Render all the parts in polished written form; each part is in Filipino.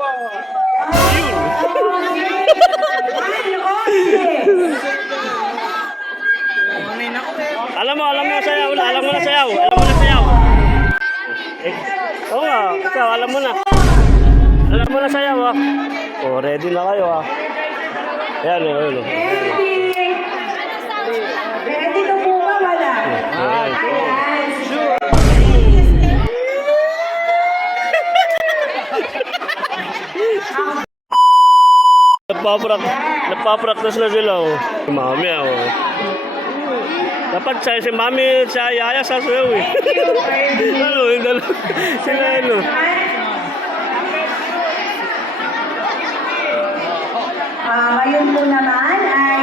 Alam mo na sayaw na, alam mo na sayaw. Oo nga, ikaw, alam mo na. Alam mo na sayaw, ah. Oh, ready na kayo, ah. Ayan, ayan. Ready na po ba? Wala. Ayan. Sure. Nagpa-practice na sila, oh. Si Mami, oh. Dapat si Mami, sa Yaya sa sayaw, eh. Ano, yung dalawa. Sila, ano. Ngayon po naman ay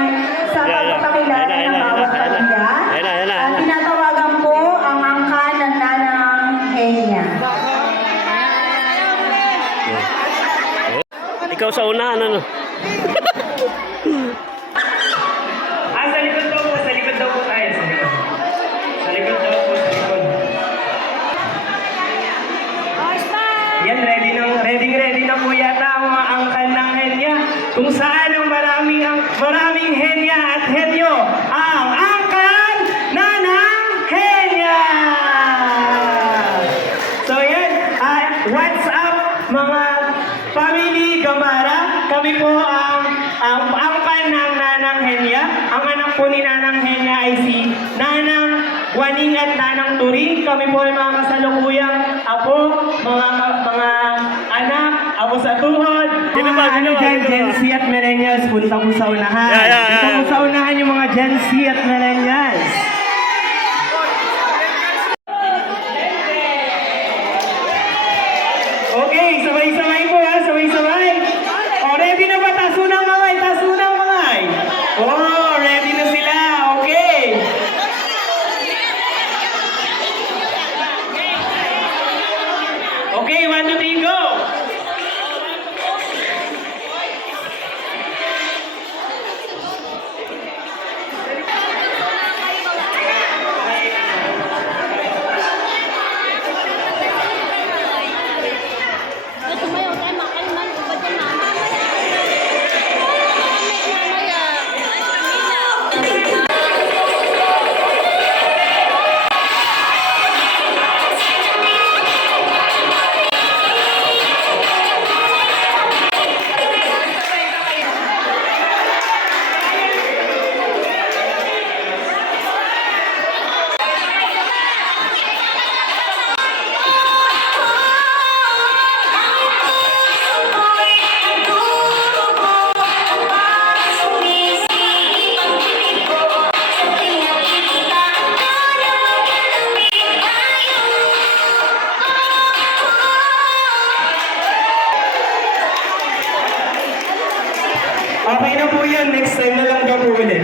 sa pagpapakilala ng bawat pamilya. Tinatawagan po ang angkan ng Nanang Henya. Ikaw sa unahan, ano? Sa likod daw po tayo. Sa likod daw po, sa likod. Yan, ready na po yata ang mga angkan ng Henya. Kung saan ang maraming Henya at Henyo, ang angkan Nanang Henya! So yan, what's up mga family Gamara? Kami po ang angkan ng Nanang Henya. Ang anak po ni Nanang Henya ay si Nanang Waning at Nanang Turing. Kami po ay mga kasalukuyang apo, mga anak, apo sa tuhod. Sino ba? Gen Z at Millennials, punta po sa unahan. Punta po sa unahan yung mga Gen Z at Millennials. Okay, sabay-sabay po ha, sabay-sabay. O, ready na ba? Taas unang kamay, taas unang kamay. Oh, ready na sila, okay. Okay, 1, 2, 3, go! Tumayo tayo, makalman ko ba dyan mama? Okay na po yan, next time na lang daw po ulit.